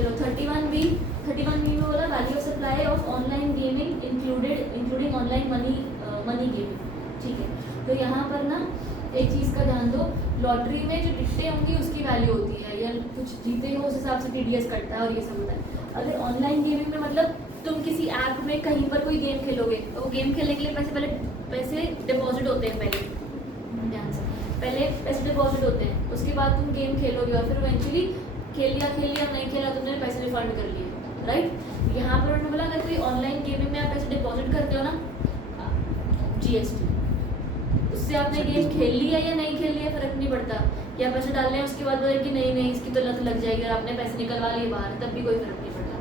चलो 31B में बोला value of supply of online gaming including online money gaming. ठीक है, तो यहाँ पर ना एक चीज़ का ध्यान दो, लॉटरी में जो टिकटें होंगी उसकी वैल्यू होती है, या कुछ जीते हो उस हिसाब से TDS कटता है और ये सब होता है। अगर ऑनलाइन गेमिंग में मतलब तुम किसी ऐप में कहीं पर कोई गेम खेलोगे तो वो गेम खेलने के लिए पैसे डिपॉजिट होते हैं, पहले पैसे डिपॉजिट होते हैं, उसके बाद तुम गेम खेलोगे और फिर इवेंचुअली खेल लिया नहीं खेला तुमने पैसे रिफंड कर लिए, राइट। यहाँ पर उन्होंने बोला अगर कोई ऑनलाइन गेमिंग में आप पैसे डिपॉजिट करते हो ना GST, उससे आपने गेम खेल लिया या नहीं खेल लिया फर्क नहीं पड़ता, या पैसे डाल रहे हैं उसके बाद बोले कि नहीं इसकी तो लत लग जाएगी और आपने पैसे निकलवा लिए बाहर, तब भी कोई फर्क नहीं पड़ता,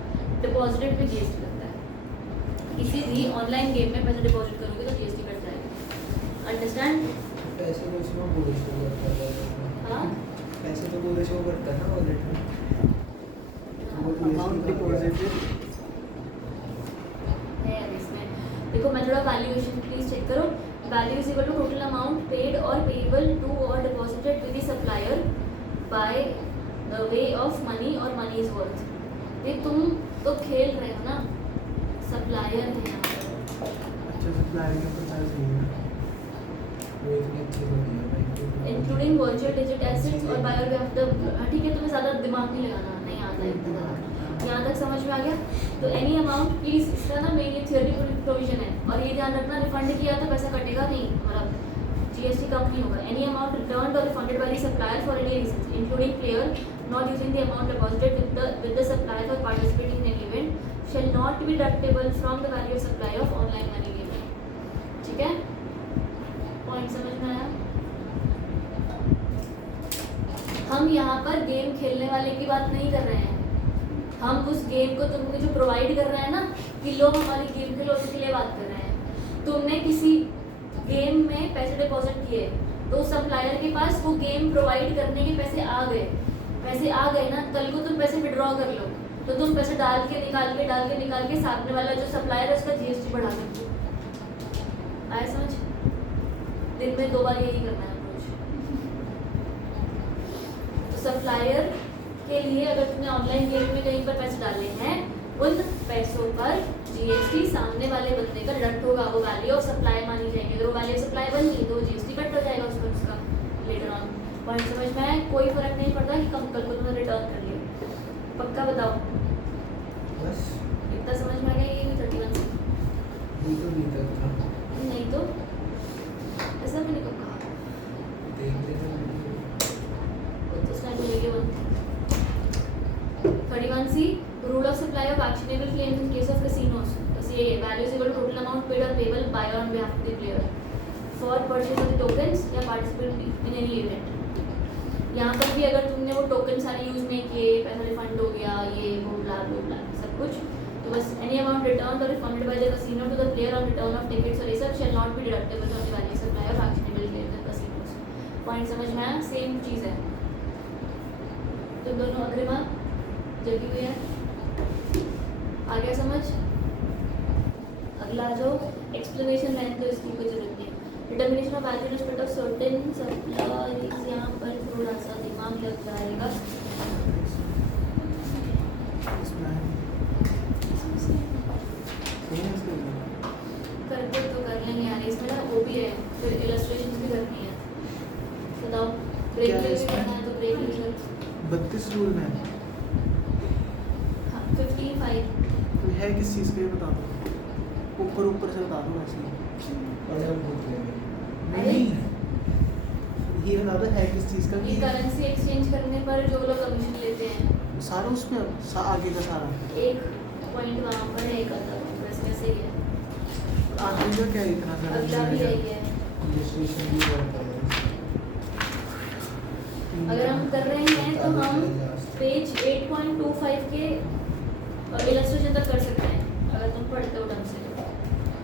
डिपॉजिटेड पे GST लगता है। किसी भी ऑनलाइन गेम में पैसे डिपॉजिट करोगे तो GST कट जाएगा, अंडरस्टैंड। पैसे तो उसमें पूरे शो करता है। हाँ पैसे तो पूरे शो करता है ना वॉलेट में, अमाउंट डिपॉजिटेड है इसमें। देखो मैं थोड़ा वैल्यूएशन प्लीज चेक करो, value is equal to total amount paid or payable to or deposited with the supplier by the way of money or money is worth. ये तुम तो खेल रहे हो ना, सप्लायर है यहाँ पर। अच्छा सप्लायर के प्रोसेस नहीं है वो इतनी अच्छी बनी है भाई, इंक्लूडिंग वर्चुअल डिजिट एसेट्स और बायोग्राफ द, ठीक है तुम्हें ज़्यादा दिमाग नहीं लगाना, नहीं आता है इतना ज़्यादा, यहाँ तक समझ में आ गया। तो एनी अमाउंट प्लीज, इसका ना मेन ये थियोरी प्रोविजन है, और ये ध्यान रखना रिफंड किया तो पैसा कटेगा नहीं, मतलब GST कम नहीं होगा। Any amount return or refunded by the supplier for any reason including player not using the amount deposited with the supplier for participating in an event shall not be deductible from the value of supply of online money gaming. ठीक है, point समझ में आया। हम यहाँ पर game खेलने वाले की बात नहीं कर रहे हैं, हम उस गेम को तुमको जो प्रोवाइड कर रहे हैं ना कि लोग हमारी गेम खेलो उसके लिए बात कर रहे हैं। तुमने किसी गेम में पैसे डिपॉजिट किए तो सप्लायर के पास वो गेम प्रोवाइड करने के पैसे आ गए ना, कल को तुम पैसे विड्रॉ कर लो तो तुम पैसे डाल के निकाल के सामने वाला जो सप्लायर है उसका GST बढ़ा दो। आया समझ? दिन में 2 बार यही करना है रोज। तो सप्लायर के लिए अगर तुमने ऑनलाइन गेम में कहीं पर पैसे डाले हैं, उन पैसों पर GST सामने वाले बंदे का डिडक्ट होगा, वो वैल्यू ऑफ सप्लाई मानी जाएगी। अगर वो वैल्यू ऑफ सप्लाई बन गई तो GST कट हो जाएगा उसका लेटर ऑन। पॉइंट समझ में आया? कोई फर्क नहीं पड़ता कि कल को तुमने रिटर्न कर लिया, पक्का बताओ। बस इतना समझ में आ गया? ये भी 31 ये तो नहीं तक था, नहीं तो ऐसा मैंने कब कहा? देख लेते तो उसका बोलेंगे 31C rule of supply of actionable claims in case of casinos. बस ये value is equal to total amount paid और payable by on behalf of the player for purchase of the tokens या पार्टिसिपेट इन एनी इवेंट। यहाँ पर भी अगर तुमने वो टोकन सारे यूज नहीं किए, पैसा रिफंड हो गया, ये वो ब्ला सब कुछ, तो बस any amount return or refunded by the casino to the player on return of tickets और ये सब shall not be deductible from the value supply of actionable claims in casinos. Point समझ में आया? सेम चीज़ है, तुम दोनों अग्रिमा जगी हुई है, आ गया समझ? अगला जो एक्सप्लेनेशन है तो इसकी कोई जरूरत नहीं है। Determination of value respect of certain supplies, यहाँ पर थोड़ा सा दिमाग लग जाएगा। करते तो कर लेंगे यार, इसमें ना वो भी है, फिर इलस्ट्रेशन भी करनी है। बताओ, ब्रेक क्या है भी इसमें? करना है तो ब्रेक भी कर। 32 रूल में हाँ 55 कोई है किस चीज़ का, ये बता दो, ऊपर से बता दो वैसे। और हम पूछ लेंगे। नहीं ये बता दो है किस चीज़ का ये कि करेंसी एक्सचेंज करने पर जो लोग कमीशन लेते हैं, सारा उसमें आगे का सारा एक पॉइंट वहाँ पर है, एक आता है, बस वैसे ही है। आगे का क्या इतना सारा अगला भी यही है। रजिस्ट्रेशन भी करता है। अगर हम कर रहे हैं तो हम पेज 8.25 के इलस्ट्रेशन तक कर सकते हैं, अगर तुम पढ़ते हो ढंग से।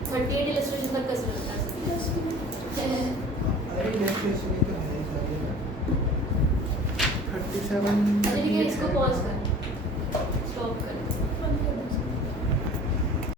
38 इलस्ट्रेशन तक कर सकते हैं। अरे इलस्ट्रेशन ही तो है सारे ना। 37 अच्छा ठीक है, इसको पॉज कर।